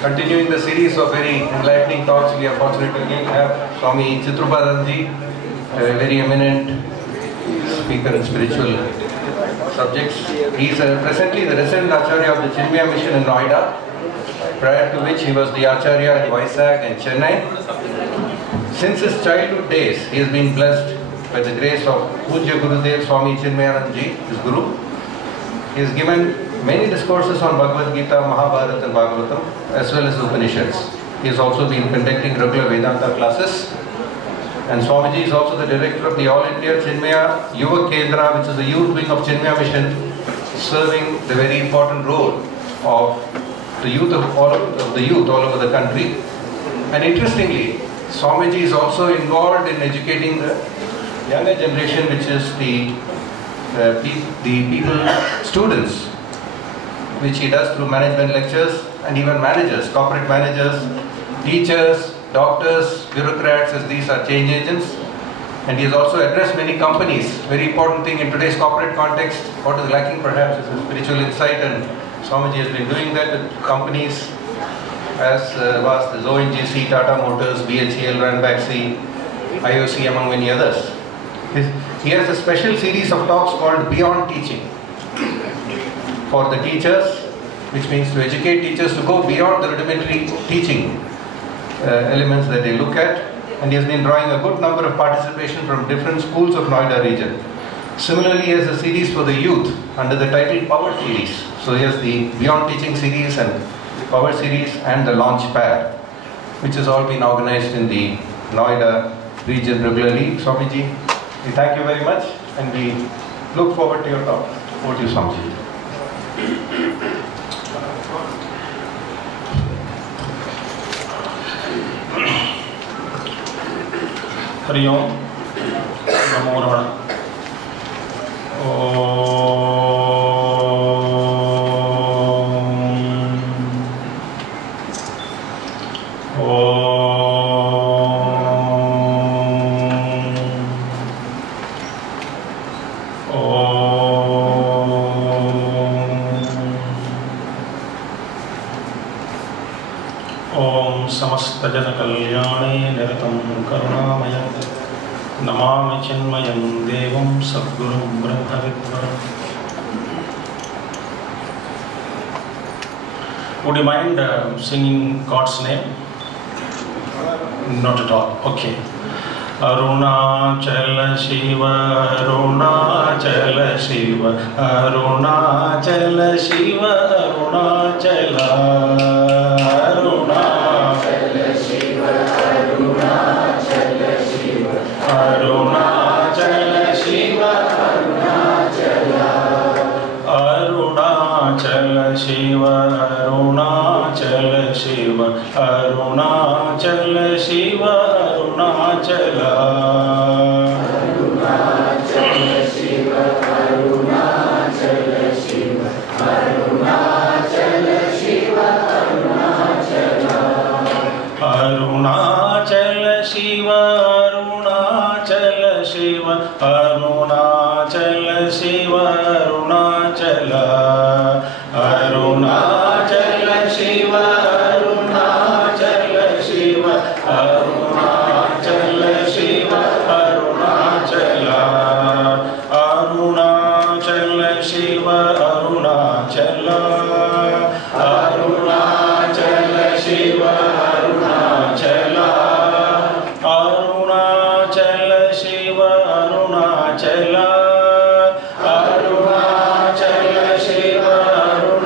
Continuing the series of very enlightening talks, we are fortunate to again have Swami Chidrupananda, a very eminent speaker in spiritual subjects. He is presently the resident Acharya of the Chinmaya Mission in Noida, prior to which he was the Acharya in Vizag and Chennai. Since his childhood days, he has been blessed by the grace of Pujya Gurudev Swami Chinmayanand Ji, his Guru. He has given many discourses on Bhagavad Gita, Mahabharata and Bhagavatam, as well as Upanishads. He has also been conducting regular Vedanta classes. And Swamiji is also the director of the All India Chinmaya Yuva Kendra, which is the youth wing of Chinmaya Mission, serving the very important role of the youth all over the country. And interestingly, Swamiji is also involved in educating the younger generation, which is the students, which he does through management lectures and even managers, corporate managers, teachers, doctors, bureaucrats, as these are change agents. And he has also addressed many companies. Very important thing in today's corporate context, what is lacking perhaps is a spiritual insight, and Swamiji has been doing that with companies as vast as ONGC, Tata Motors, BHEL, Ranbaxy, IOC, among many others. He has a special series of talks called Beyond Teaching for the teachers, which means to educate teachers to go beyond the rudimentary teaching elements that they look at. And he has been drawing a good number of participation from different schools of Noida region. Similarly, he has a series for the youth under the title Power Series. So he has the Beyond Teaching series and Power series and the Launch Pad, which has all been organized in the Noida region regularly. Swamiji, we thank you very much and we look forward to your talk. Over to you, Swamiji. Hari Om, Namo Ramana. Samastha Kalyane Niratam Karunamaya Namami Chinmayam Devam Sadgurum Brahmavidvaram. Would you mind singing God's name? Not at all. Okay. Arunachala Shiva, Arunachala Shiva, Arunachala Shiva, Arunachala. Arunachala Shiva, Arunachala Shiva, Arunachala Shiva, Arunachala Shiva, Arunachala. Arunachala Shiva, Arunachala Shiva, Arunachala Shiva, Arunachala. Arunachala Shiva, Arunachala Shiva, Arunachala Shiva, Arunachala. Arunachala Shiva, Arunachala Shiva, Arunachala Shiva, Arunachala. Arunachala Shiva, Arunachala. Arunachala Shiva, Arunachala. Arunachala Shiva, Arunachala. Arunachala Shiva, Arunachala.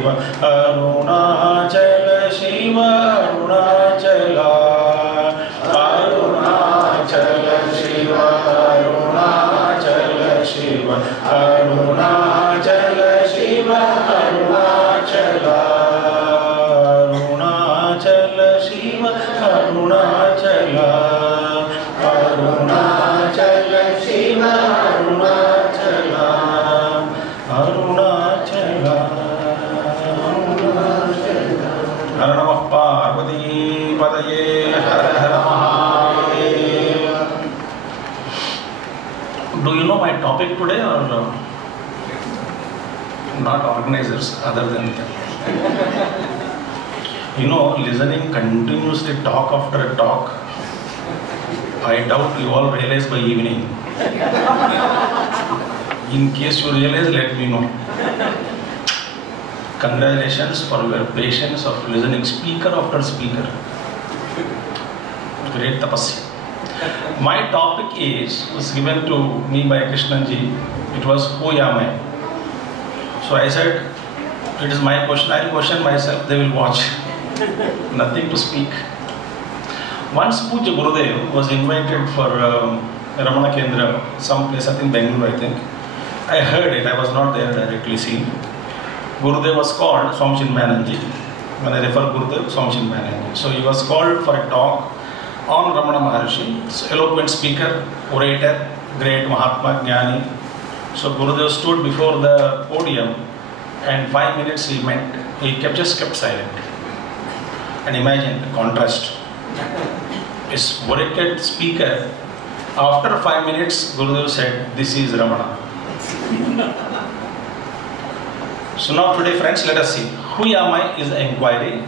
Shiva Arunachala Shiva Arunachala Arunachala Shiva Arunachala Shiva Arunachala Shiva Arunachala Arunachala Shiva Arunachala Arunachala Shiva Arunachala Arunachala Har Namah Parvati Padaye Har Har Mahadev. Do you know my topic today or not? Organizers other than them? You know, listening continuously talk after talk, I doubt you all realize by evening. In case you realize, let me know. Congratulations for your patience of listening speaker after speaker. Great tapasya. My topic was given to me by Krishnanji. It was who am I? So I said, it is my question. I will question myself. They will watch. Nothing to speak. Once Puja Gurudev was invited for Ramana Kendra, some place in Bengaluru, I think. I heard it. I was not there directly seen. Gurudev was called Swami Chidrupananda. When I refer Gurudev, Swami Chidrupananda. So he was called for a talk on Ramana Maharshi, eloquent speaker, orator, great Mahatma Jnani. So Gurudev stood before the podium and 5 minutes he just kept silent. And imagine the contrast. This orated speaker, after 5 minutes, Gurudev said, "This is Ramana." So now today, friends, let us see. Who am I is the inquiry.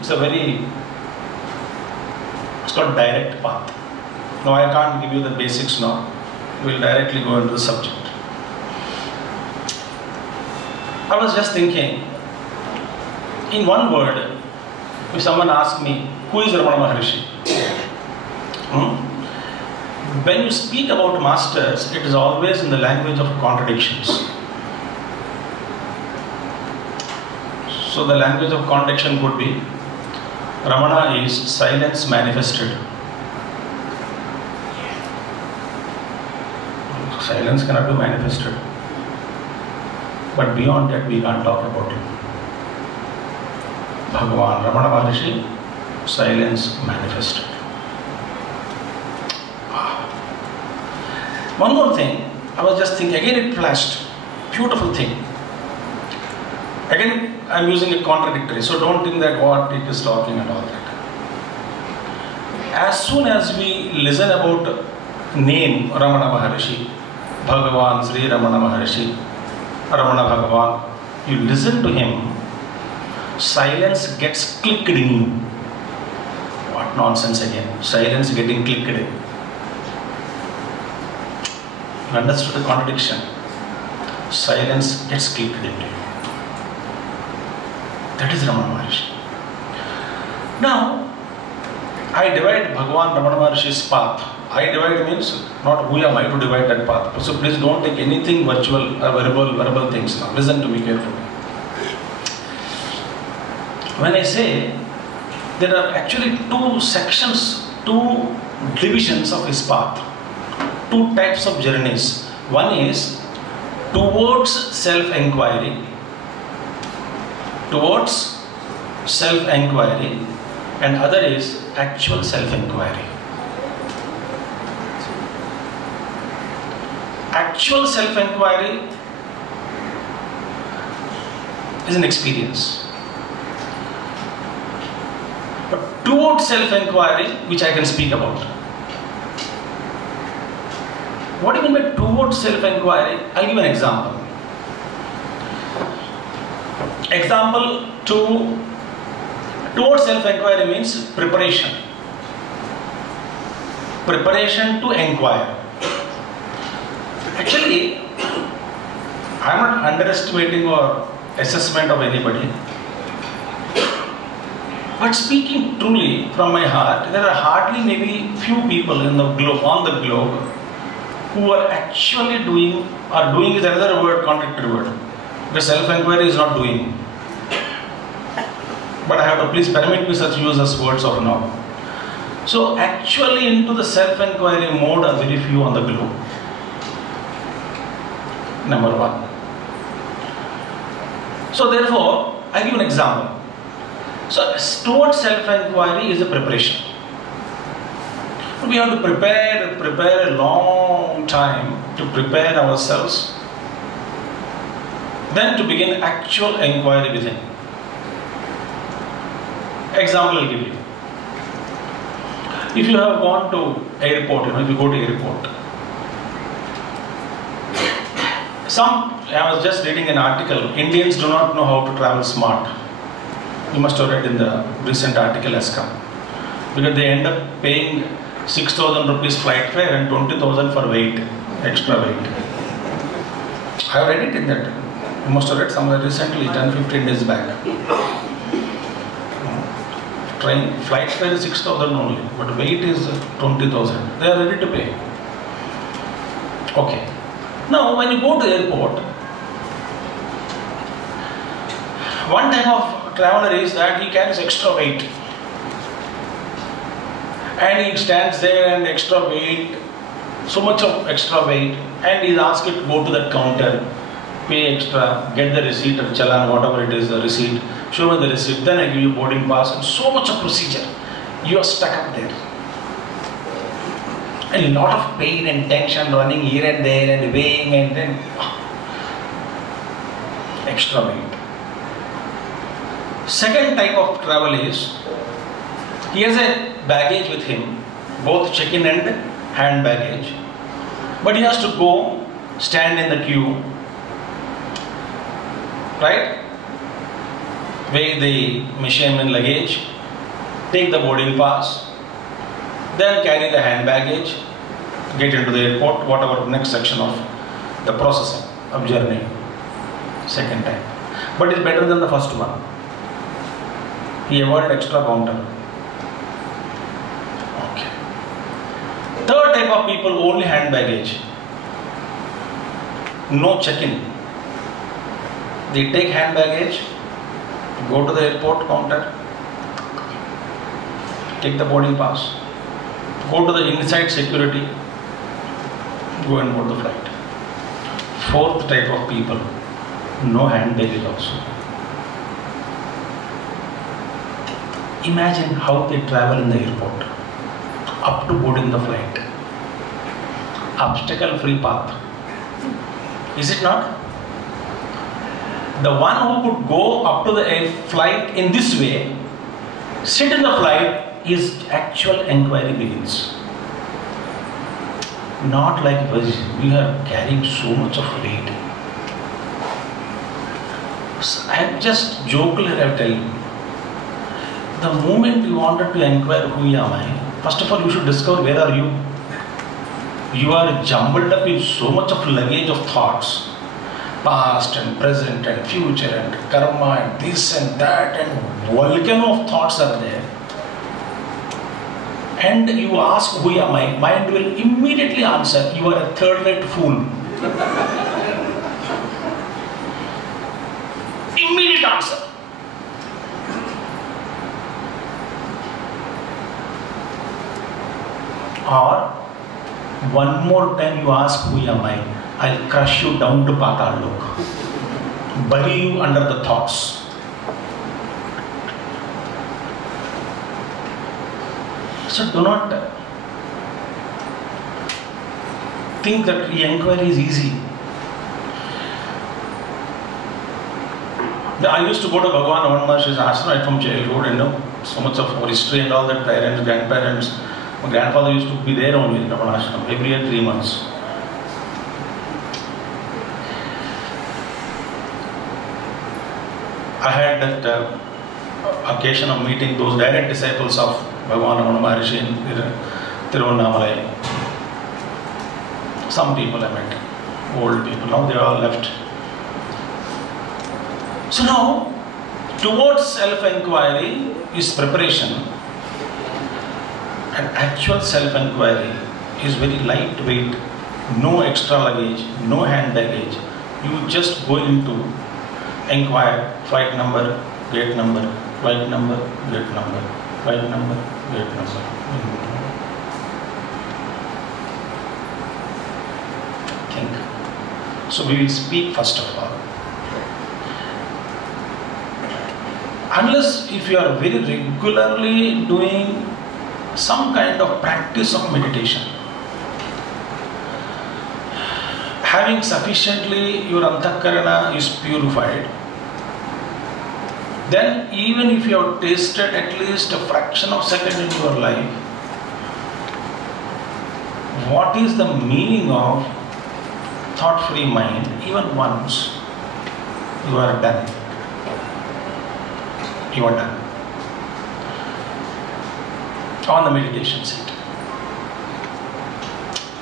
It's called direct path. No, I can't give you the basics now. We'll directly go into the subject. I was just thinking, in one word, if someone asks me, who is Ramana Maharshi? When you speak about masters, it is always in the language of contradictions. So the language of contradiction could be, Ramana is silence manifested. Silence cannot be manifested. But beyond that, we can't talk about him. Bhagavan Ramana Maharshi, silence manifested. One more thing, I was just thinking, again it flashed. Beautiful thing. Again, I am using a contradictory, so don't think that what it is talking and all that. As soon as we listen about name Ramana Maharshi, Bhagavan Sri Ramana Maharshi, Ramana Bhagavan, you listen to him, silence gets clicked in you. What nonsense again, silence getting clicked in. You understood the contradiction? Silence gets clicked into you. That is Ramana Maharshi. Now, I divide Bhagavan Ramana Maharshi's path. I divide means not who am I to divide that path. So please don't take anything virtual or verbal things now. Listen to me carefully. When I say there are actually two sections, two divisions of his path, two types of journeys. One is towards self-enquiry, and other is actual self-enquiry. Actual self-enquiry is an experience. But towards self-enquiry, which I can speak about. What do you mean by towards self-enquiry? I'll give an example. Towards self-enquiry means preparation. Preparation to enquire. Actually, I am not underestimating or assessment of anybody. But speaking truly from my heart, there are hardly maybe few people on the globe, who are actually doing, or doing is another word, contradictory word. The self-enquiry is not doing. but I have to please permit me such use as words of now. So actually into the self-inquiry mode are very few on the globe. Number one. So therefore, I give an example. So towards self-inquiry is a preparation. We have to prepare a long time to prepare ourselves, then to begin actual inquiry within. Example I'll give you. If you have gone to airport, if you go to airport, I was just reading an article, Indians do not know how to travel smart. You must have read in the recent article has come. Because they end up paying 6,000 rupees flight fare and 20,000 for weight, extra weight. I have read it in that. You must have read somewhere recently, 10-15 days back. Flight fare is 6,000 only, but weight is 20,000. They are ready to pay. Okay. Now, when you go to the airport, one type of traveler is that he carries extra weight. And he stands there and extra weight, so much of extra weight, and he is asked to go to that counter, pay extra, get the receipt of challan, whatever it is, the receipt, show me the receipt, then I give you boarding pass, and so much of procedure. You are stuck up there. A lot of pain and tension running here and there and weighing and then extra weight. Second type of travel is, he has a baggage with him, both check-in and hand baggage, but he has to go stand in the queue, right? Weigh the machine in luggage, take the boarding pass, then carry the hand baggage, get into the airport, whatever next section of the processing of journey. Second time. But it's better than the first one. He avoided extra counter. Okay. Third type of people, only hand baggage. No check-in. They take hand baggage, go to the airport counter, take the boarding pass, go to the inside security, go and board the flight. Fourth type of people, no hand baggage also. Imagine how they travel in the airport, up to boarding the flight. Obstacle-free path. Is it not? The one who could go up to the flight in this way, sit in the flight, his actual inquiry begins. Not like we are carrying so much of weight. So I am just jokingly tell you, the moment you wanted to inquire who am I, first of all you should discover where are you. You are jumbled up with so much of luggage of thoughts, past and present and future and karma and this and that, and volcano of thoughts are there. And you ask who am I, mind will immediately answer, you are a third-rate fool. Immediate answer. Or one more time you ask who am I, I'll crush you down to Patal Lok, bury you under the thoughts. So do not think that inquiry is easy. I used to go to Bhagavan Ramana Maharshi's ashram right from childhood, and know so much of history and all that, parents, grandparents. My grandfather used to be there only in Ramana ashram, every year 3 months. I had that occasion of meeting those direct disciples of Bhagavan Ramana Maharshi in Tiruvannamalai. Some people I met, old people, now they are all left. So now, towards self-inquiry is preparation, and actual self-inquiry is very lightweight, no extra luggage, no hand baggage. You just go into inquire, flight number, gate number, Right number, great number. Right number, great number. Think. So we will speak first of all. Unless if you are very regularly doing some kind of practice of meditation, having sufficiently your antakarana is purified, then even if you have tasted at least a fraction of a second in your life, what is the meaning of thought-free mind, even once, you are done. You are done. On the meditation seat.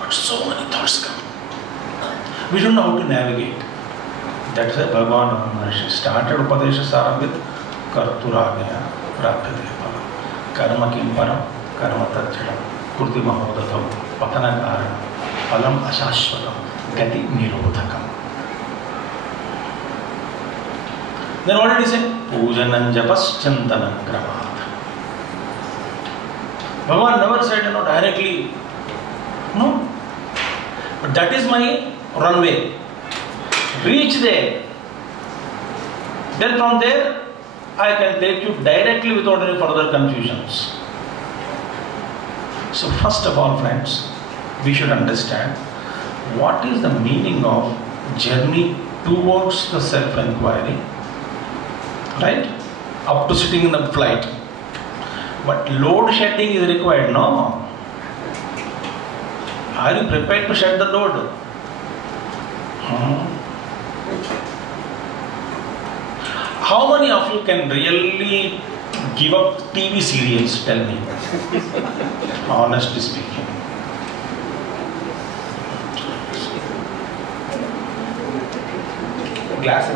But so many thoughts come. We don't know how to navigate. That's why Bhagavan Maharshi started Upadesha Saram with Karturagaya Prapyate Bhava. Karma kim param, karma tatchadam, kurti mahodatham, patana karanam, phalam ashashvatam, gati nirodhakam. Then what did he say? Pujanam japas chantanam kramat. Bhagavan never said, directly. No. But that is my runway. Reach there. Then from there, I can take you directly without any further confusions. So first of all, friends, we should understand what is the meaning of journey towards the self-inquiry. Right? Up to sitting in the flight. But load shedding is required, no? Are you prepared to shed the load? How many of you can really give up TV serials? Tell me. Honestly speaking. Glass.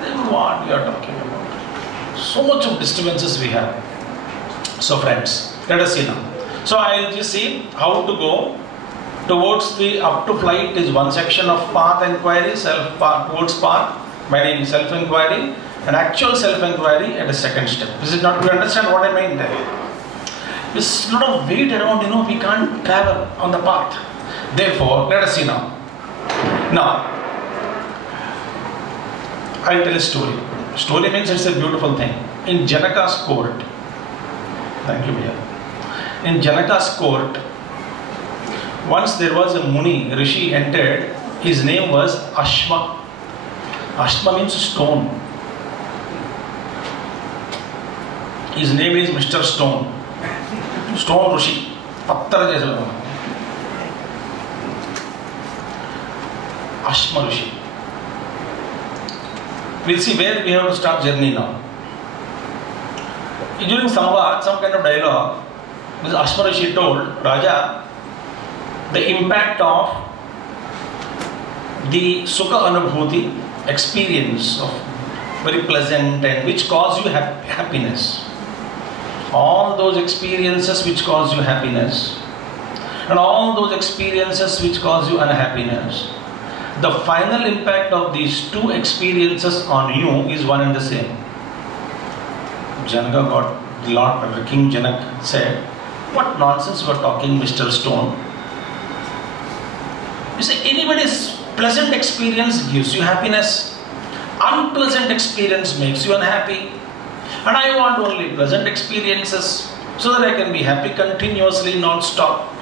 Then what we are talking about? So much of disturbances we have. So friends, let us see now. So I will just see how to go towards the up to flight is one section of path inquiry, self path towards path, meaning self inquiry, and actual self inquiry at a second step. Is it not? You understand what I mean there? There's a lot of weight around, we can't travel on the path. Therefore, let us see now. Now, I'll tell a story. Story means it's a beautiful thing. In Janaka's court, thank you, Bhaiya. In Janaka's court, once there was a Muni, Rishi entered, his name was Ashma. Ashma means stone. His name is Mr. Stone. Stone Rishi. Pattar jaisa. Ashma Rishi. We'll see where we have to start journey now. During Samvad, some kind of dialogue, Ms. Ashma Rishi told Raja the impact of the Sukha Anubhuti experience of very pleasant and which cause you happiness. All those experiences which cause you happiness and all those experiences which cause you unhappiness. The final impact of these two experiences on you is one and the same. Janaka got, King Janak said, what nonsense you are talking, Mr. Stone. You say anybody's pleasant experience gives you happiness. Unpleasant experience makes you unhappy. And I want only pleasant experiences so that I can be happy continuously, non-stop.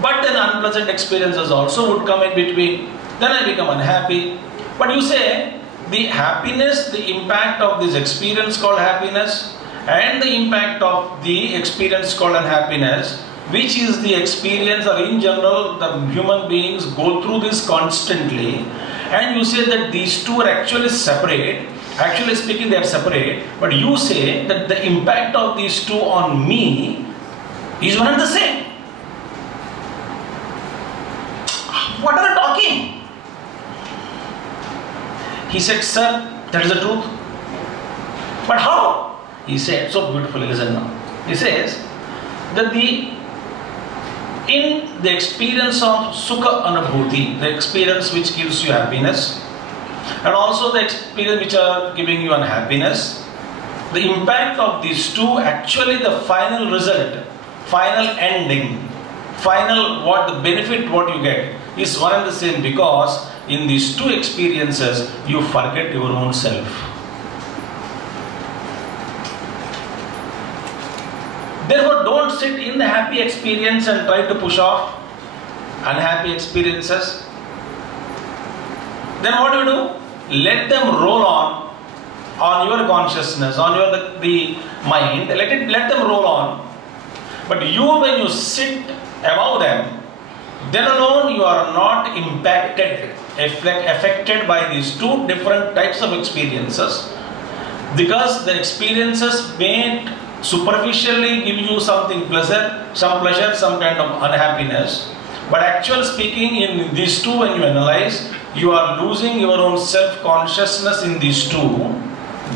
But then unpleasant experiences also would come in between. Then I become unhappy. But you say the happiness, the impact of this experience called happiness and the impact of the experience called unhappiness, which is the experience or in general the human beings go through this constantly, and you say that these two are actually separate. Actually speaking, they are separate, but you say that the impact of these two on me is one and the same. What are you talking? He said, sir, that is the truth. But how? He said, so beautifully, listen now. He says that in the experience of Sukha Anubhuti, the experience which gives you happiness, and also the experience which are giving you unhappiness, the impact of these two, actually the final result, final ending, final what the benefit what you get is one and the same, because in these two experiences you forget your own self. Therefore, don't sit in the happy experience and try to push off unhappy experiences. Then what do? Let them roll on your consciousness, on your the mind. Let them roll on. But you, when you sit above them, then alone you are not impacted, affected by these two different types of experiences, because the experiences may superficially give you something pleasure, some kind of unhappiness, but actually speaking, in these two, when you analyze, you are losing your own self-consciousness in these two.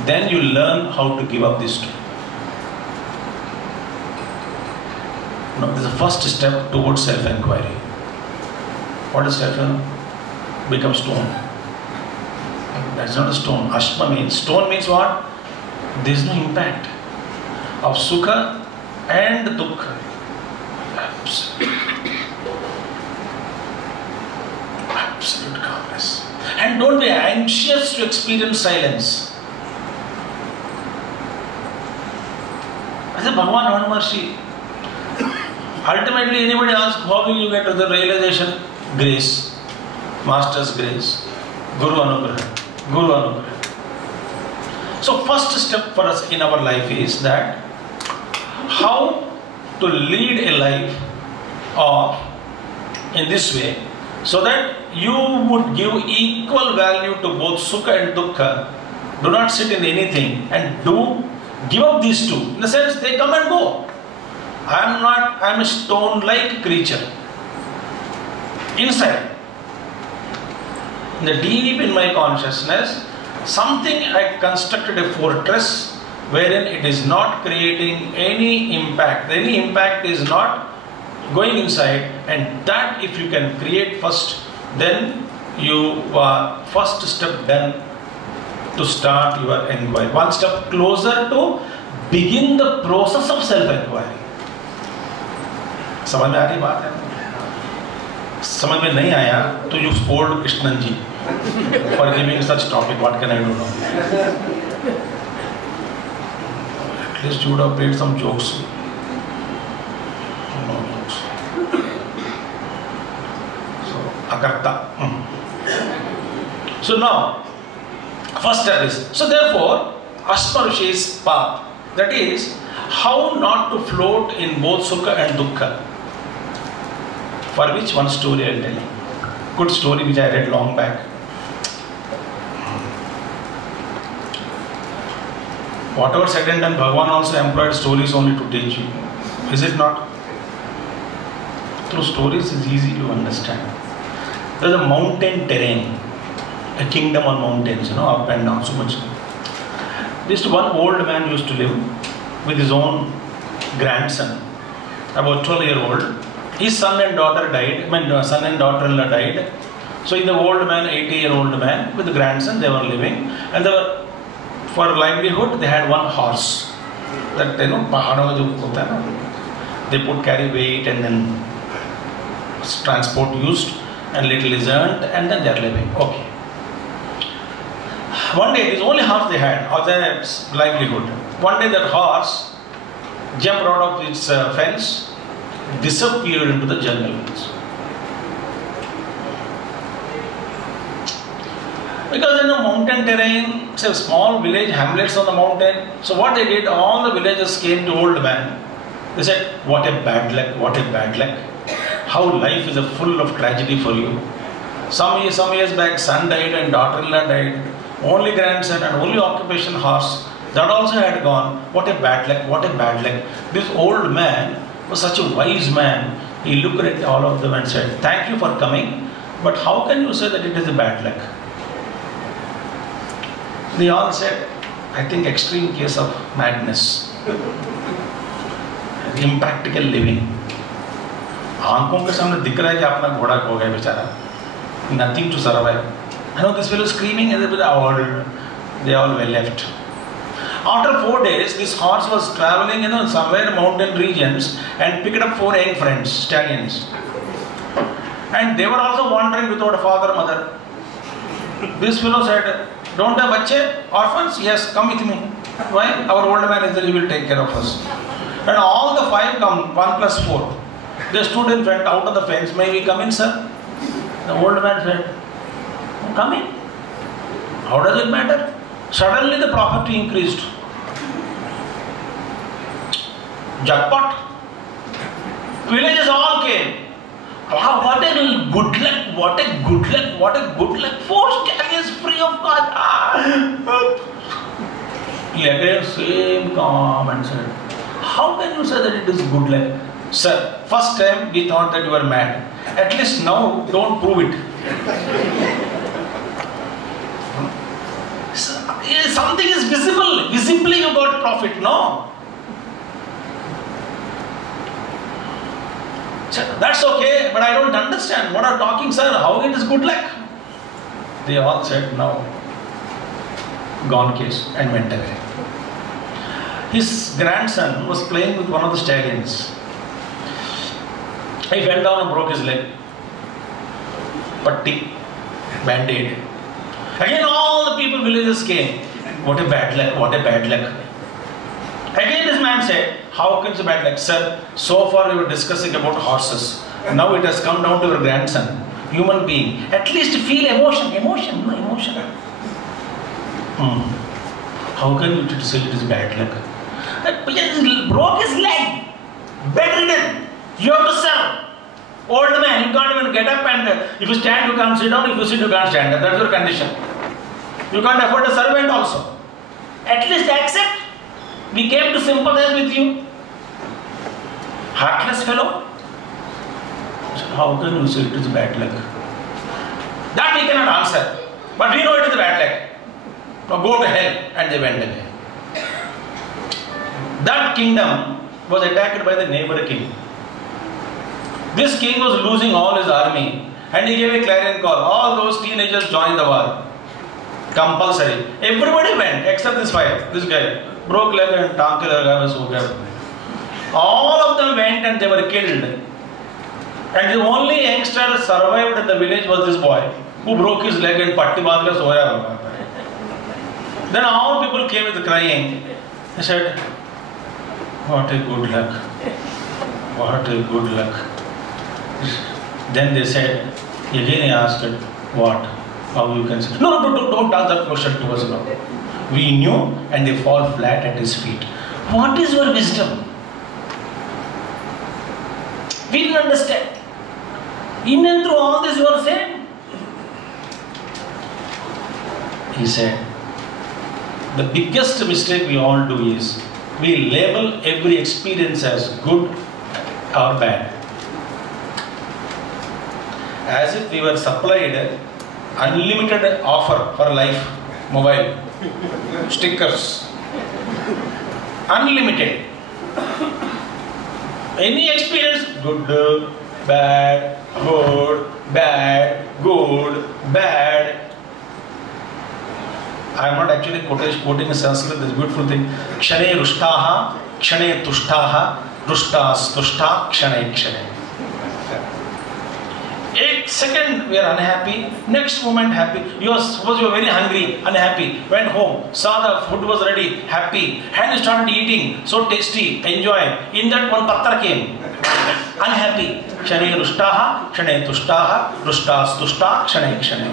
Then you learn how to give up these two. Now, this is the first step towards self-inquiry. What is self? Become stone. That's not a stone. Ashma means, stone means what? There is no impact of Sukha and Dukkha. Absolute calmness. And don't be anxious to experience silence. I said, Bhagavan, not mercy. Ultimately, anybody asks, how will you get to the realization? Grace. Master's grace. Guru Anugraha. Guru Anugraha. So, first step for us in our life is that how to lead a life of in this way, so that you would give equal value to both Sukha and Dukkha. Do not sit in anything and give up these two. In the sense, they come and go. I am a stone-like creature. Inside, deep in my consciousness, something I constructed a fortress wherein it is not creating any impact. Any impact is not going inside, and that if you can create first, then you first step done to start your inquiry. One step closer to begin the process of self-inquiry. समझ में आ रही बात है? समझ में नहीं आया तो you scold Krishnan ji for giving such topic. What can I do now? At least you would have played some jokes. No jokes. So akarta. So now, first step is, so therefore, Asparushi's path, that is, how not to float in both Sukha and Dukkha. For which one story I will tell you. Good story which I read long back. Whatever said and done, Bhagavan also employed stories only to teach you. Is it not? Through stories is easy to understand. There is a mountain terrain, a kingdom on mountains, up and down, so much. Just one old man used to live with his own grandson, about 12-year-old. His son and daughter died, son and daughter-in-law died. So the old man, 80-year-old man, with the grandson, they were living. And for livelihood, they had one horse. That, they put carry weight and then transport used, and little is earned, and then they are living. Okay. One day, this only horse they had, or their livelihood. One day that horse jumped out of its fence, disappeared into the jungle. Because in a mountain terrain, it's a small village, hamlets on the mountain. So what they did, all the villagers came to old man. They said, what a bad luck, what a bad luck. How life is full of tragedy for you. Some years back, son died and daughter-in-law died. Only grandson and only occupation horse. That also had gone. What a bad luck, what a bad luck. This old man was such a wise man. He looked at all of them and said, thank you for coming, but how can you say that it is a bad luck? They all said, I think extreme case of madness. Impractical living. आंखों के सामने दिख रहा है कि अपना घोड़ा खो गया बेचारा. Nothing to survive. I know this fellow screaming and they all were left. After 4 days, this horse was traveling, somewhere mountain regions and picked up 4 young friends, stallions. And they were also wandering without a father, mother. This fellow said, "Don't have bache, orphans? Yes, come with me. Why? Our old man is there, he will take care of us." And all the 5 come, 1 plus 4. They stood in front, out of the fence. "May we come in, sir?" The old man said, "Come in. How does it matter?" Suddenly the property increased. Jackpot. Villages all came. Wow, what a good luck, what a good luck, what a good luck. 4 stallions free of cost. He again same calm and said, "How can you say that it is good luck?" "Sir, first time we thought that you were mad. At least now don't prove it." Something is visible. Visibly you got profit, no? "That's okay, but I don't understand. What are talking, sir? How it is good luck?" They all said, "No." Gone case, and went away. His grandson was playing with one of the stallions. He fell down and broke his leg. Patti, band-aid. Again all the people, villagers came. "What a bad luck, what a bad luck." Again this man said, "How can it be bad luck?" "Sir, so far we were discussing about horses. Now it has come down to your grandson, human being. At least feel emotion. How can you say it is bad luck? That broke his leg, bedridden. You have to serve. Old man, you can't even get up, and if you stand, you can't sit down. If you sit, you can't stand. That's your condition. You can't afford a servant also. At least accept. We came to sympathize with you. Heartless fellow. How can you say it is bad luck? That we cannot answer. But we know it is bad luck. Now go to hell. And they went away. That kingdom was attacked by the neighbor king. This king was losing all his army, and he gave a clarion call. All those teenagers joined the war. Compulsory. Everybody went except this guy. Broke leg and tank laga was ho gaya. All of them went and they were killed. And the only youngster survived in the village was this boy, who broke his leg and patti bandh ke soya. Then all people came with crying. They said, "What a good luck. What a good luck." Then they said, again he asked, "What? How you can say?" No, don't ask that question to us now. We knew, and they fall flat at his feet. What is your wisdom? We didn't understand. In and through all this you are saying? He said, the biggest mistake we all do is, we label every experience as good or bad. As if we were supplied unlimited offer for life, mobile, stickers, unlimited. Any experience, good, bad, good, bad, good, bad. I am not actually quoting in Sanskrit, this beautiful thing. Kshane rushtaha, kshane tushtaha, rushtas tushta, kshane kshane. 1 second we are unhappy, next moment happy. Suppose you are very hungry, unhappy, went home, saw the food was ready, happy, and you started eating, so tasty, enjoy. In that one pattar came, unhappy. Kshane rushtaha, kshane tushtaha, rushtas tushta, kshane kshane.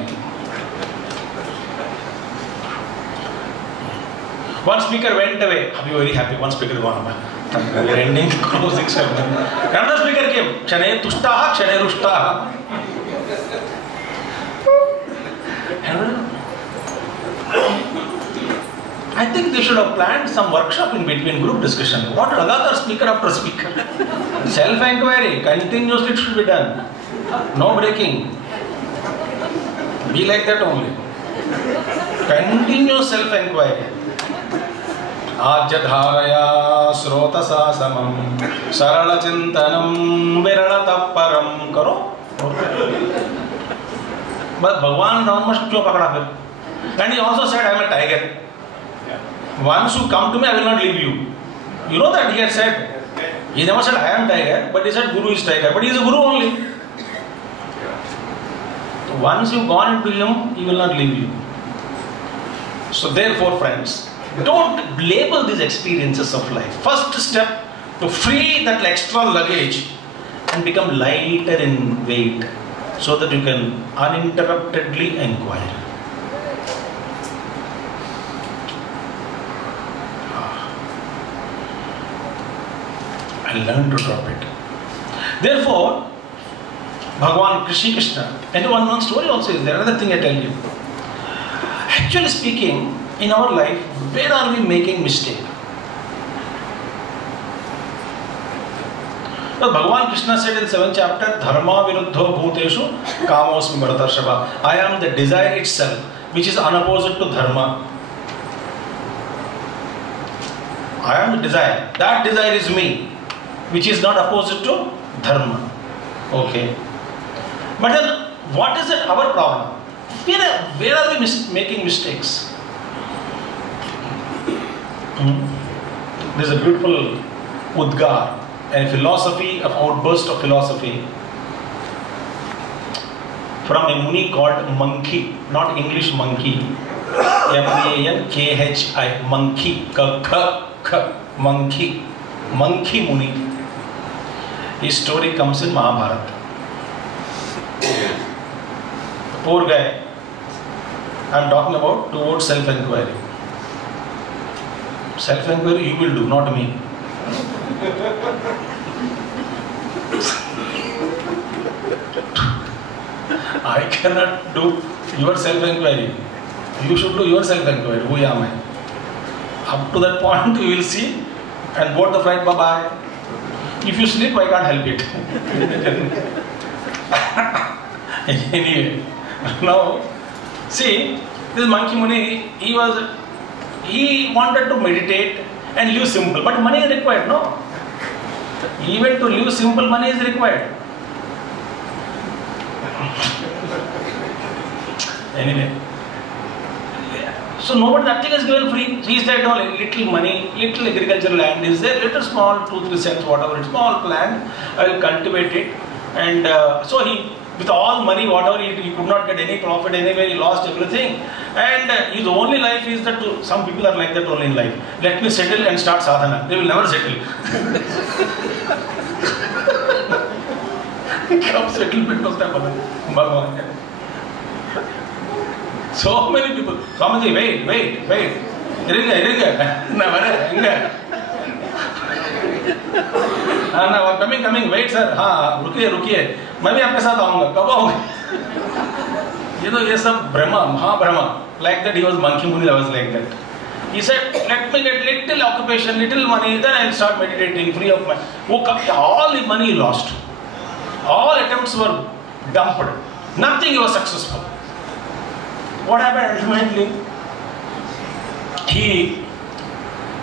One speaker went away, I'll be very happy, one speaker gone away. We are ending, closing ceremony. Another speaker came, kshane tushtaha, kshane rushtaha. I think they should have planned some workshop in between, group discussion. What another speaker after speaker. Self-inquiry, continuously it should be done. No breaking. Be like that only. Continuous self-inquiry. आज्यधारया स्रोतसा समम सरल चिंतनम विरलतः परम करो. But Bhagwan Rama क्यों पकड़ा फिर? And he also said, I am a tiger. Once you come to me, I will not leave you. You know that he had said. He never said I am tiger, but he said Guru is tiger. But he is a Guru only. Once you gone into him, he will not leave you. So therefore, friends, don't label these experiences of life. First step to free that extra luggage and become lighter in weight so that you can uninterruptedly inquire. And learn to drop it. Therefore, Bhagavan Krishna, and one story also is there. Another thing I tell you. Actually speaking, in our life, where are we making mistake? So Bhagavan Krishna said in 7th chapter, Dharma viruddho bhuteshu kamosmi bharatarshava. I am the desire itself, which is unopposed to dharma. I am the desire. That desire is me, which is not opposite to dharma. Okay. But then, what is it our problem? Where are we making mistakes? There is a beautiful Udgar, a philosophy, an outburst of philosophy from a Muni called Monkey, not English monkey, M-A-N-K-H-I, Monkey, Monkey, Monkey Muni. His story comes in Mahabharata. Poor guy. I am talking about towards self-inquiry. Self-inquiry you will do, not me. I cannot do your self-inquiry. You should do your self-inquiry. Who am I? Up to that point you will see and board the flight, bye-bye. If you sleep, I can't help it. Anyway, now, see, this Monkey Muni, he wanted to meditate and live simple, but money is required, no? Even to live simple, money is required. Anyway, so nobody, nothing is given free. He said, no, little money, little agricultural land is there, little small, 2-3 cents, whatever, it's small land, I will cultivate it. And so he, with all money, whatever, he could not get any profit anywhere, he lost everything. And his only life is that, some people are like that only in life. Let me settle and start sadhana. They will never settle. Come settlement was Bhagavan. So many people. Swamiji, wait. Coming, wait sir. रुकिए. मैं भी आपके साथ आऊँगा. कब आऊँगा? You know, ये सब Brahma, Mahabrahma. Like that, he was Monkey Muni. I was like that. He said, let me get little occupation, little money, then I'll start meditating, free of my. All the money he lost. All attempts were dumped. Nothing he was successful. What happened ultimately? He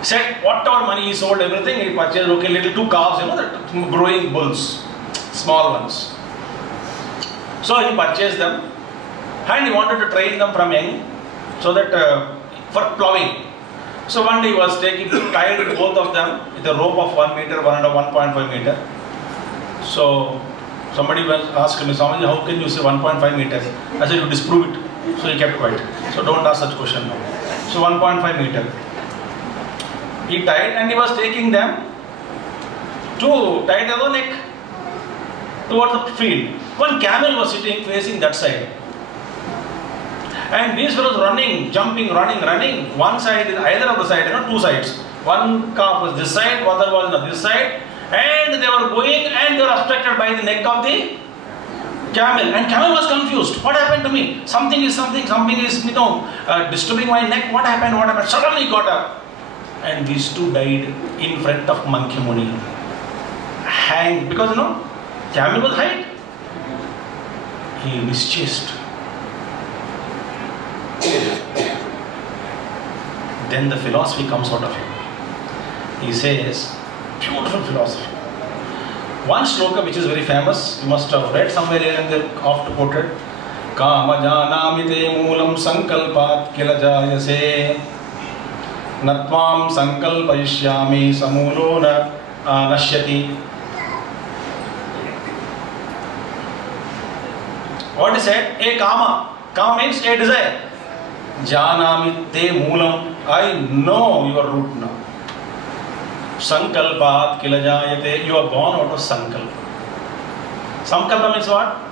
said, whatever money he sold, everything, he purchased, little 2 calves, that growing bulls, small ones. So he purchased them and he wanted to train them from young so that for plowing. So one day he was tied both of them with a rope of 1 meter, 1.5 meter. So somebody was asked me, Swamiji, how can you say 1.5 meters? I said, you disprove it. So he kept quiet. So don't ask such question now. So 1.5 meter. He tied and he was taking them to tied at the neck towards the field. One camel was sitting facing that side. And these fellows running, jumping, running. One side is either of the side, 2 sides. One calf was this side, other was on this side. And they were going and they were obstructed by the neck of the camel. And camel was confused. What happened to me? Something is disturbing my neck. What happened? Suddenly he got up. And these 2 died in front of Monkey Muni. Hanged. Because camel was height. He mischased. Then the philosophy comes out of him. he says, beautiful philosophy. One shloka which is very famous, you must have read somewhere here and there, oft quoted. Kama janamite moolam sankalpat kila jayase natvam sankalpayishyami samulo na nashyati. What is it? A kama. Kama means a desire. Janamite moolam. I know your root now. Sankalpat kilajayate. You are born out of sankalpa. Sankalpa means what?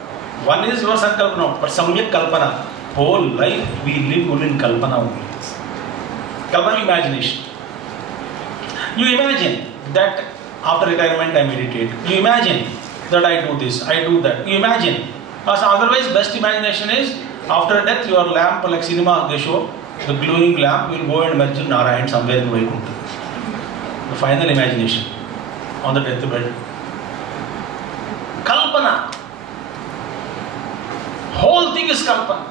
One is your sankalpa, no, but samyak kalpana. Whole life we live only in kalpana only. Kalpana, imagination. You imagine that after retirement I meditate. You imagine that I do this, I do that. You imagine. Otherwise, best imagination is after death your lamp, like cinema they show, the glowing lamp will go and merge in Narayan somewhere in Vaikuntha. The final imagination on the deathbed. Kalpana. Whole thing is kalpana.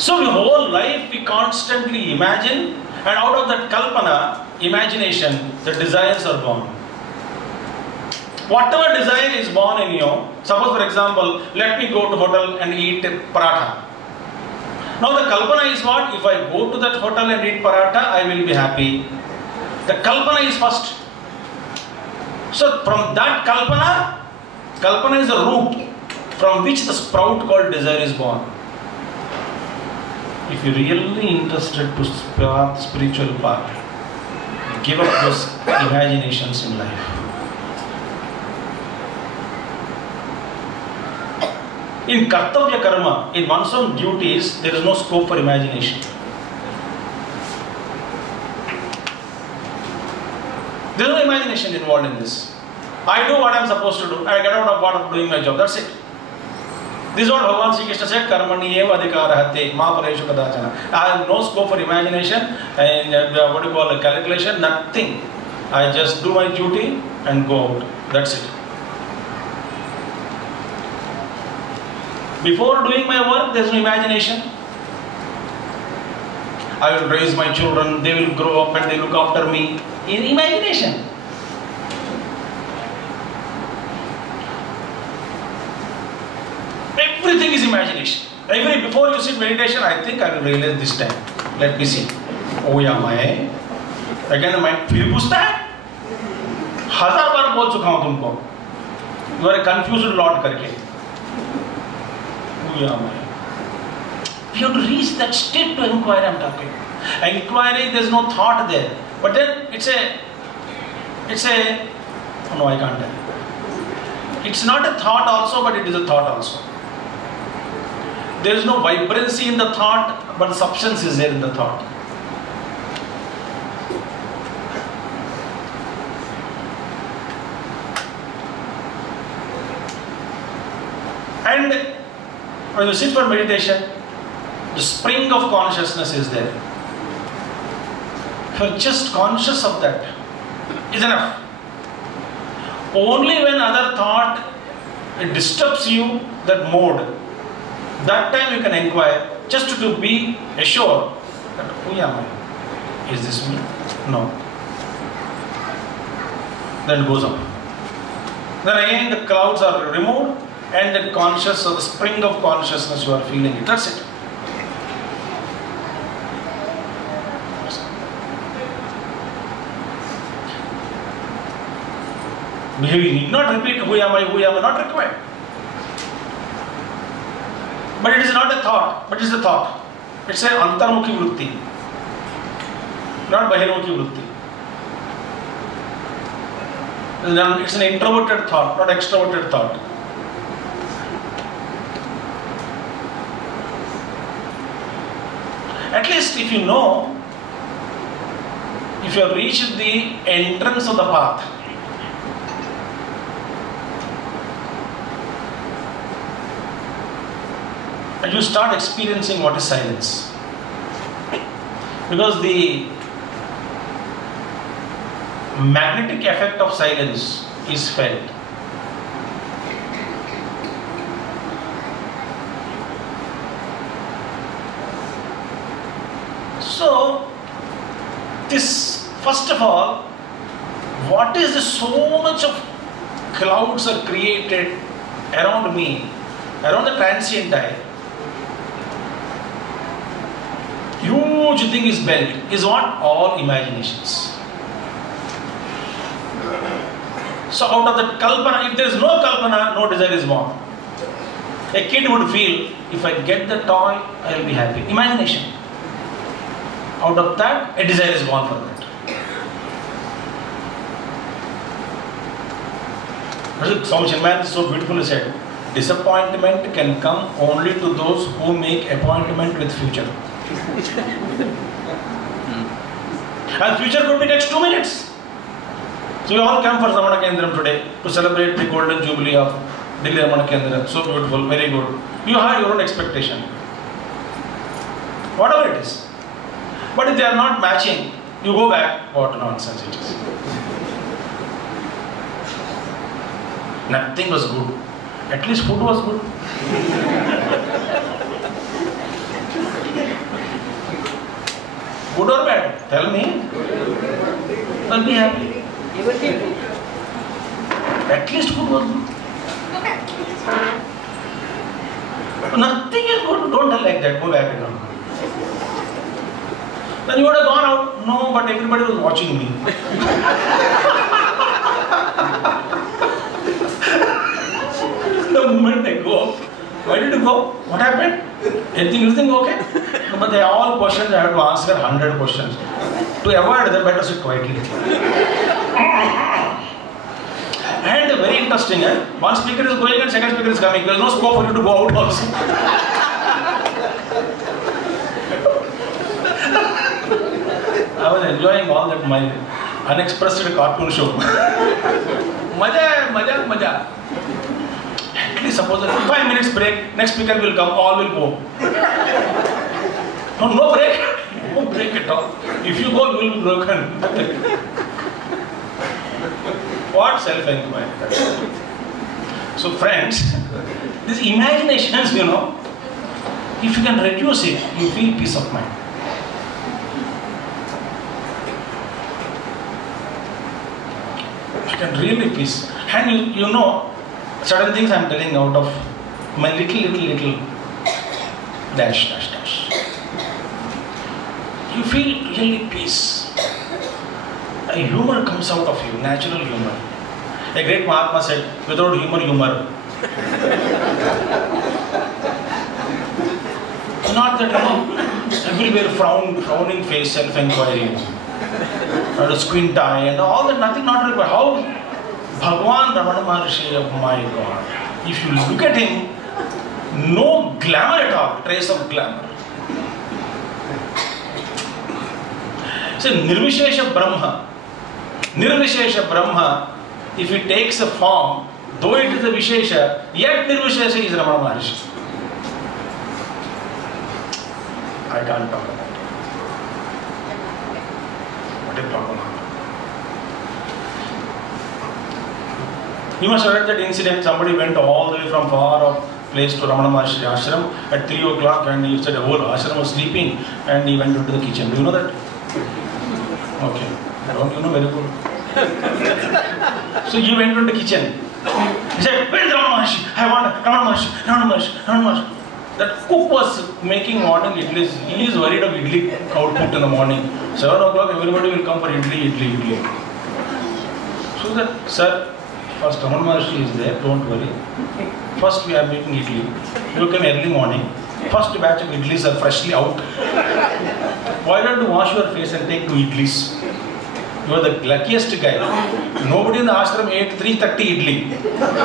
So the whole life we constantly imagine, and out of that kalpana, imagination, the desires are born. Whatever desire is born in you, suppose for example, let me go to hotel and eat paratha. Now the kalpana is what? If I go to that hotel and eat paratha, I will be happy. The kalpana is first. So from that kalpana is the root from which the sprout called desire is born. If you're really interested to spiritual path, give up those imaginations in life. In kartavya karma, in one's own duties, there is no scope for imagination. There is no imagination involved in this. I do what I am supposed to do. I get out of what I am doing my job. That's it. This is what Bhagavan Sri Krishna said, Karmani eva adhikarahate ma pareshu kadachana. I have no scope for imagination and what do you call a calculation, nothing. I just do my duty and go out. That's it. Before doing my work, there is no imagination. I will raise my children, they will grow up and they look after me. In imagination. Everything is imagination. Before you sit meditation, I think I will realize this time. Let me see. Oh yeah, my. Again, my. फिर पूछता है? 1000 बार बोल चुका हूँ तुमको. You are a confused lot करके. Oh yeah, my. We have to reach that state to inquiry. I'm talking. Inquiry, there is no thought there. But then it's a. Oh no, I can't tell. It's not a thought also, but it is a thought also. There is no vibrancy in the thought, but substance is there in the thought. And when you sit for meditation, the spring of consciousness is there. If you are just conscious of that, is enough. Only when other thought it disturbs you, that mode, that time you can inquire, just to be assured that who am I? Is this me? No. Then it goes up. Then again the clouds are removed and the conscious or the spring of consciousness you are feeling it. That's it. You need not repeat who am I, not required. But it is not a thought, but it is a thought. It's an antarmukhi vritti, not bahirmukhi vritti. It's an introverted thought, not extroverted thought. At least if you know, if you have reached the entrance of the path, and you start experiencing what is silence. Because the magnetic effect of silence is felt. So, this First of all, what is this so much of clouds are created around me, around the transient type? Huge thing is built, is what? All imaginations. So out of the kalpana, if there is no kalpana, no desire is born. A kid would feel, if I get the toy, I will be happy. Imagination. Out of that, a desire is born for that. Swami Chidrupananda so beautifully said, disappointment can come only to those who make appointment with future. And future could be next 2 minutes. So we all come for Ramana Kendra today to celebrate the golden jubilee of Delhi Ramana Kendra. So beautiful, very good. You have your own expectation. Whatever it is. But if they are not matching, you go back, what nonsense it is. Nothing was good. At least food was good. Good or bad? Tell me. I'll be happy. At least food was good. Nothing is good. Don't tell like that. Go back again. Then you would have gone out. No, but everybody was watching me. The moment I go, why did you go? What happened? Everything okay? No, but they all questions I have to answer 100 questions. To avoid them, better sit quietly. And very interesting, one speaker is going and second speaker is coming. There is no scope for you to go out also. I was enjoying all that, my unexpressed cartoon show. Maja. At least suppose 5 minutes break, next speaker will come, all will go. No break. No break at all. If you go, you will be broken. What self-inquiry? So friends, these imaginations, if you can reduce it, you feel peace of mind. You can really peace. And you know, certain things I am telling out of my little dash. You feel really peace. A humor comes out of you, natural humor. A great Mahatma said, without humor. Not that, everywhere frowning face, self-inquiry, and a squint eye and all that, nothing not required. How Bhagwan Ramana Maharshi, oh my God, if you look at him, no glamour at all, trace of glamour. So Nirvishesha Brahma, if he takes a form, though it is a Vishesha, yet Nirvishesha is Ramana Maharshi. I can't talk about it. What a problem. You must have read that incident. Somebody went all the way from far off place to Ramana Maharshi ashram at 3 o'clock, and he said the whole ashram was sleeping, and he went into the kitchen. Do you know that? Okay. Don't you know? Very good. So he went into the kitchen. He said, where is Ramana Maharshi? I want Ramana Maharshi. That cook was making morning idlis. He is worried of idli output in the morning. 7 o'clock, everybody will come for idli. So that, sir, first Ramana Maharshi is there, don't worry. First we are making idli. You come early morning. First batch of idlis are freshly out. Why don't you wash your face and take 2 idlis? You are the luckiest guy. Nobody in the ashram ate 330 idli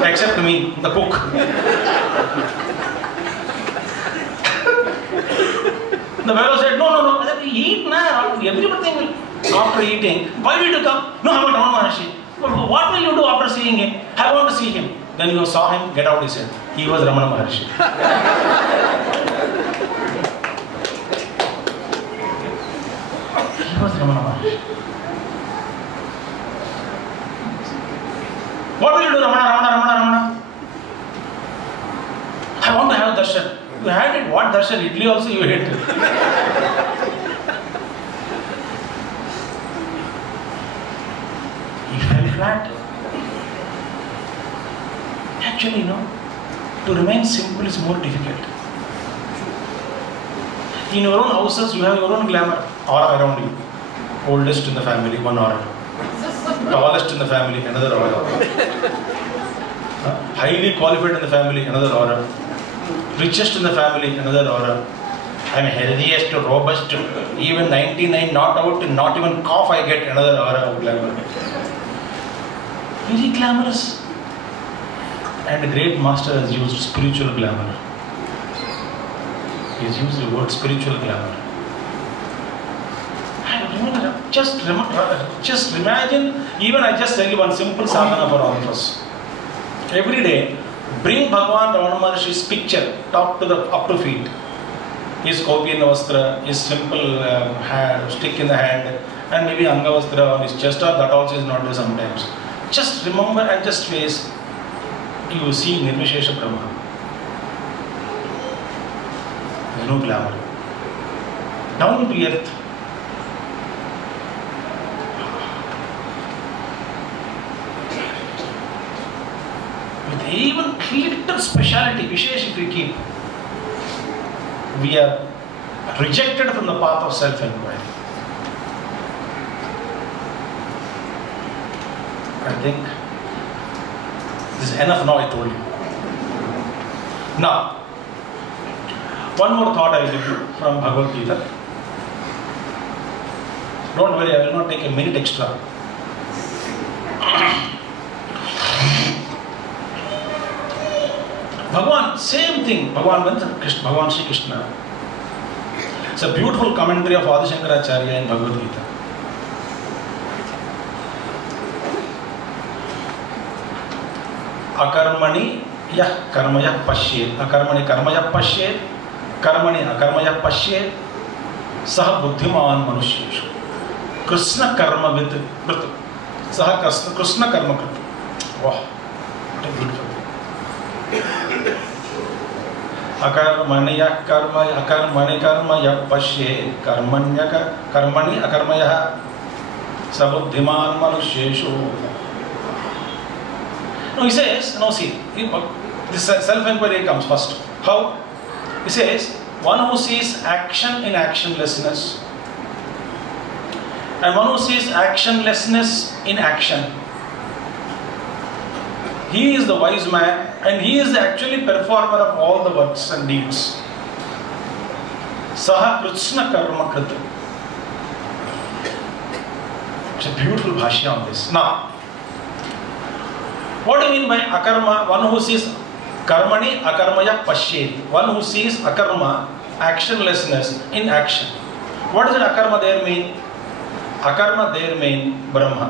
except me, the cook. The fellow said, no, eat now. Everything will. After eating, why did you come? No, I want Ramana Maharshi. What will you do after seeing him? I want to see him. Then you saw him, get out, he said. He was Ramana Maharshi. He was Ramana Maharshi. What will you do, Ramana? I want to have darshan. You had it. What darshan? Idli also you ate. flat. Actually, to remain simple is more difficult. In your own houses, you have your own glamour aura around you. Oldest in the family, one aura. Tallest in the family, another aura. Highly qualified in the family, another aura. Richest in the family, another aura. I'm healthiest, robust, even 99 not out, not even cough I get, another aura of glamour. Very glamorous. And the great master has used spiritual glamour. He has used the word spiritual glamour. Just imagine, even I just tell you one simple sadhana for all of us. Every day, bring Bhagavan Ramana Maharshi's picture, top to the up to feet. His kopi in the vastra, his simple stick in the hand, and maybe anga vastra on his chest, or that also is not there sometimes. Just remember and just face, you will see Nirvishesha Brahma. There is no glamour. Down to earth. With even little speciality, Vishesh if we keep, we are rejected from the path of self-inquiry. I think this is enough now, I told you. Now, one more thought I will give you from Bhagavad Gita. Don't worry, I will not take a minute extra. Bhagavan, same thing, Bhagavan Sri Krishna. It's a beautiful commentary of Adi Shankaracharya in Bhagavad Gita. Akarmani yah karmaya pashyet, akarmani karmaya pashyet, karmani akarmaya pashyet, saha buddhiman manusheshu. Krishna karma vid krita. Saha Krishna karma krita. Wow, what a beautiful thing. Akarmani yah karma yah pashyet, karmani akarmaya sabuddhiman manusheshu. No, he says, this self-inquiry comes first. How? He says, one who sees action in actionlessness, and one who sees actionlessness in action, he is the wise man, and he is the actually performer of all the works and deeds. Saha Krishna karma krita. It's a beautiful bhashya on this. Now, what do you mean by akarma? One who sees karmani akarmaya pashyet. One who sees akarma, actionlessness in action. What does akarma there mean? Akarma there mean Brahma.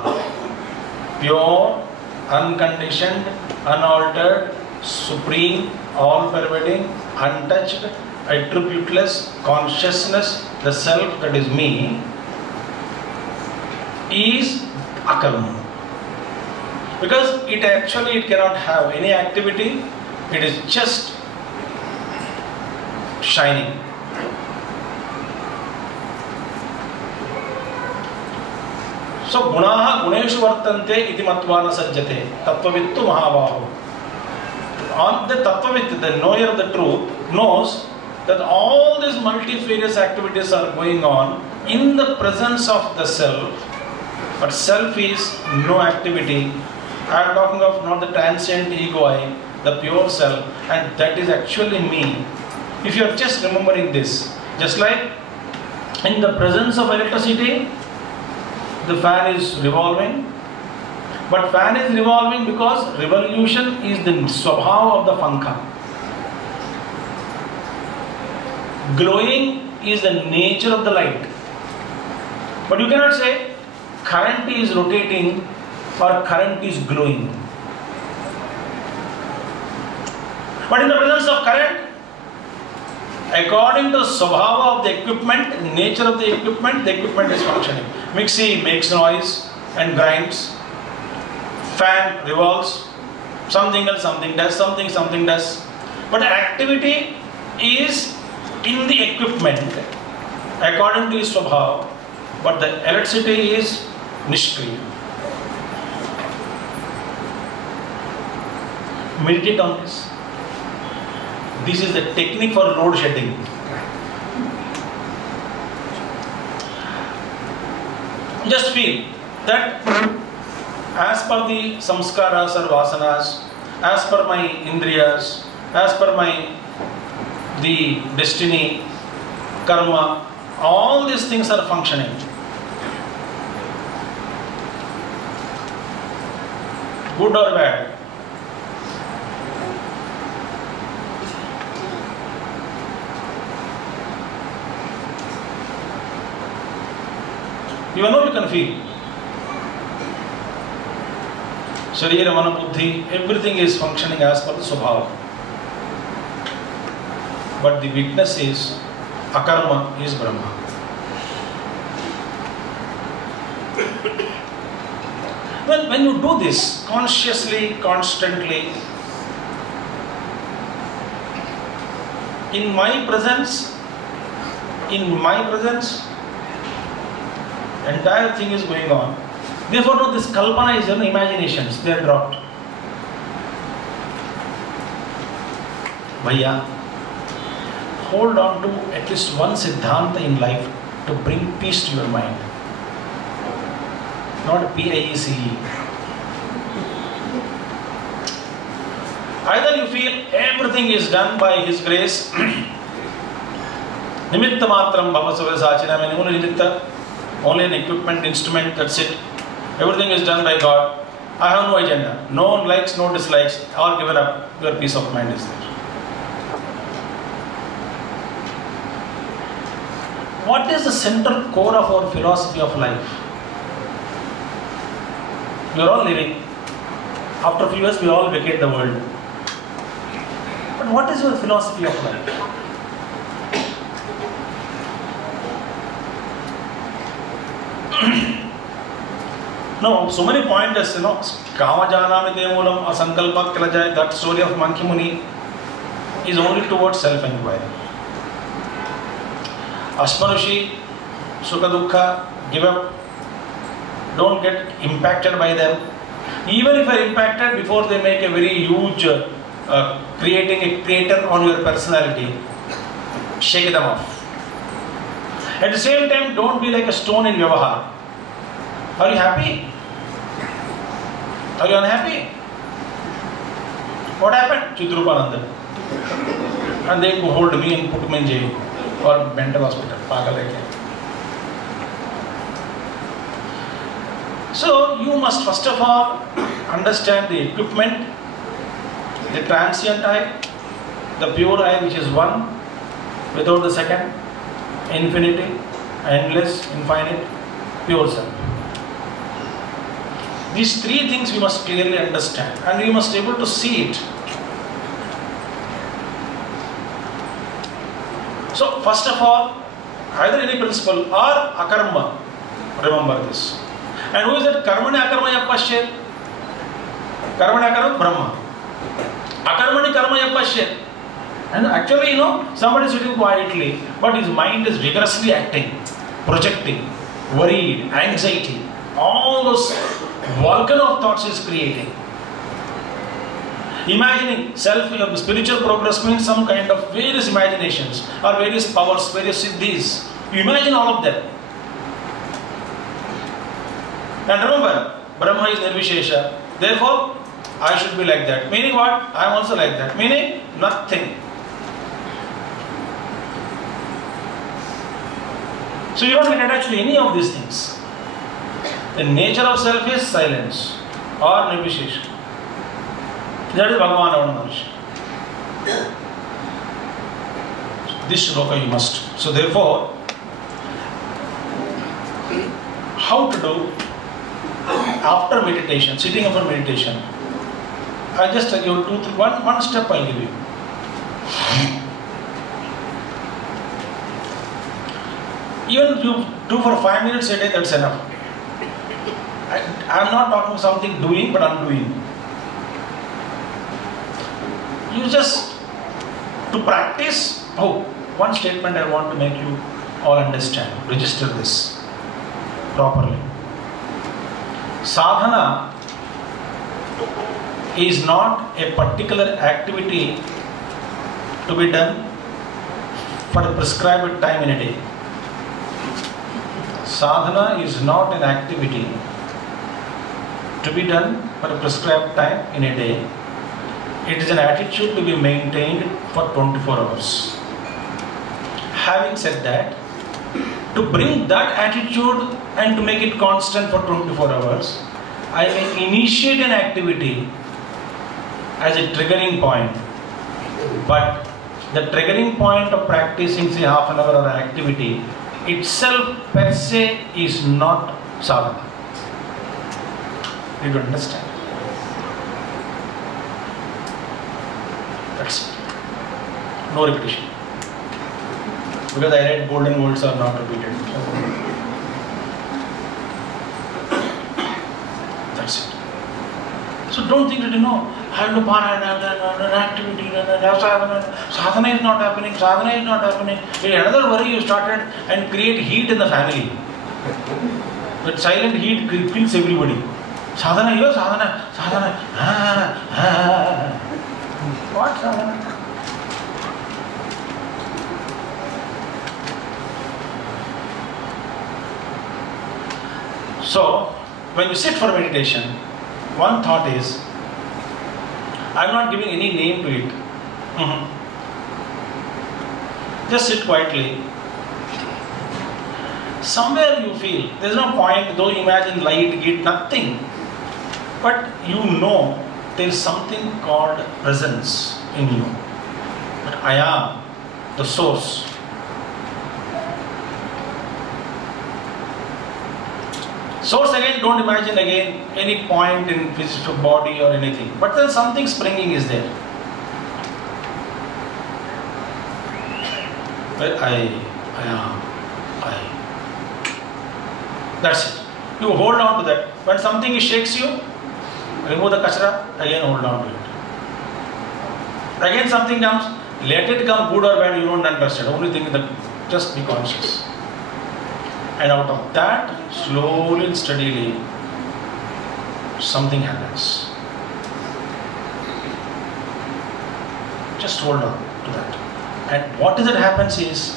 Pure, unconditioned, unaltered, supreme, all-pervading, untouched, attributeless consciousness, the self that is me, is akarma. Because it cannot have any activity, it is just shining. So, gunaha guneshu vartante iti matvana sajjate, tattvavittu mahavaho. On the tattvavit, the knower of the truth, knows that all these multifarious activities are going on in the presence of the self, but self is no activity. I am talking of not the transient ego I, the pure self, and that is actually me. If you are just remembering this, just like in the presence of electricity, the fan is revolving, but fan is revolving because revolution is the swabhava of the pankha. Glowing is the nature of the light. But you cannot say current is rotating or current is glowing. But in the presence of current, according to the swabhava of the equipment, nature of the equipment is functioning. Mixie makes noise and grinds. Fan revolves. Something else, something does, something does. But activity is in the equipment according to its swabhava. But the electricity is nishkriya. Meditate on this. This is the technique for load shedding. Just feel that as per the samskaras or vasanas, as per my indriyas, as per the destiny, karma, all these things are functioning. Good or bad. You know, you can feel. Sharira, Mana, Buddhi, everything is functioning as per the Swabhava. But the witness is Akarma is Brahma. When you do this consciously, constantly, in my presence, entire thing is going on. Therefore, no, this kalpana is imaginations, they are dropped. Bhaiya, hold on to at least one siddhanta in life to bring peace to your mind. Not P-I-E-C-E. Either you feel everything is done by His grace, nimitta matram bhavasava sachina, I mean only nimitta, only an equipment, instrument, that's it. Everything is done by God. I have no agenda. No likes, no dislikes, all given up. Your peace of mind is there. What is the central core of our philosophy of life? We are all living. After a few years, we all vacate the world. But what is your philosophy of life? No, so many pointers, Kama Janami Demulam, Asankalpa Kilajai, that story of Monkey Muni is only towards self-inquiry. Asmanushi, Sukha Dukha, give up, don't get impacted by them. Even if you are impacted before they make a very huge, creating a crater on your personality, shake them off. At the same time, don't be like a stone in Vyavahar. Are you happy? Are you unhappy? What happened? Chidrupananda. And they hold me and put me in jail or mental hospital. So you must first of all understand the equipment, the transient I, the pure I which is one, without the second, infinity, endless, infinite, pure self. These three things we must clearly understand and we must be able to see it. So first of all, either any principle or akarma, remember this. And who is that? Karmani akarma yapashyat. Karmani akarma Brahma. Akarmani karma yapashyat. And actually, somebody is sitting quietly, but his mind is vigorously acting, projecting, worried, anxiety. All those volcano of thoughts is creating. Imagining spiritual progress means some kind of various imaginations or various powers, various siddhis. You imagine all of them. And remember, Brahma is Nirvishesha. Therefore, I should be like that. Meaning what? I am also like that. Meaning nothing. So you don't get attached to any of these things. The nature of self is silence or Nirvishesha. That is Bhagavan Avanamarshi. This shloka you must. So therefore, how to do after meditation, sitting after meditation? I just tell you one step I will give you. Even you do for 5 minutes a day, that's enough. I am not talking something doing but undoing. You just, to practice, one statement I want to make you all understand, register this properly. Sadhana is not a particular activity to be done for a prescribed time in a day. Sadhana is not an activity to be done for a prescribed time in a day. It is an attitude to be maintained for 24 hours. Having said that, to bring that attitude and to make it constant for 24 hours, I may initiate an activity as a triggering point. But the triggering point of practicing, say, half an hour or an activity itself per se is not sadhana. You understand? That's it. No repetition. Because I read golden words are not repeated. That's it. So don't think that, I have to parayana, I have an activity, sadhana is not happening, sadhana is not happening. In another worry you started and create heat in the family. That silent heat kills everybody. Sadhana, sadhana. What sadhana? So, when you sit for meditation, one thought is, I am not giving any name to it. Just sit quietly. Somewhere you feel, there is no point, though you imagine light, heat, nothing. But you know there is something called presence in you. But I am the source. Source again, don't imagine again any point in physical body or anything. But then something springing is there. But I am. That's it. You hold on to that. When something shakes you, remove the kachra, again hold on to it. Again something comes, let it come, good or bad, you don't understand. Only thing is that just be conscious. And out of that, slowly and steadily, something happens. Just hold on to that. And what is that happens is,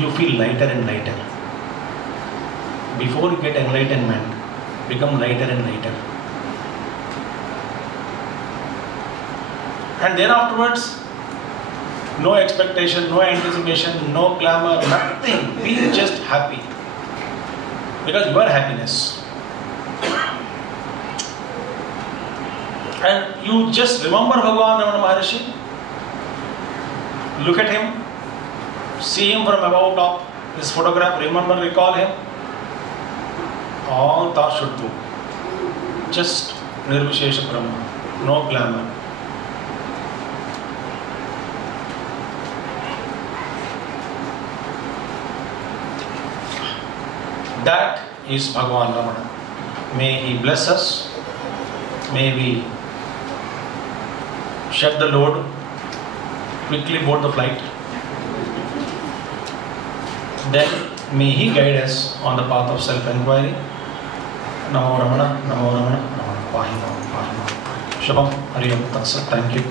you feel lighter and lighter. Before you get enlightenment, become lighter and lighter. And then afterwards, no expectation, no anticipation, no glamour, nothing. Be just happy. Because you are happiness. And you just remember Bhagavan Ramana Maharshi. Look at him. See him from above top. His photograph, remember, recall him. All thoughts should go. Just Nirvishesha Brahma. No glamour. That is Bhagavan Ramana. May he bless us. May we shed the load, quickly board the flight. Then may he guide us on the path of self-inquiry. Namo Ramana, Namo Ramana, Namo Ramana. Shabam, Hari Om Tatsat. Thank you.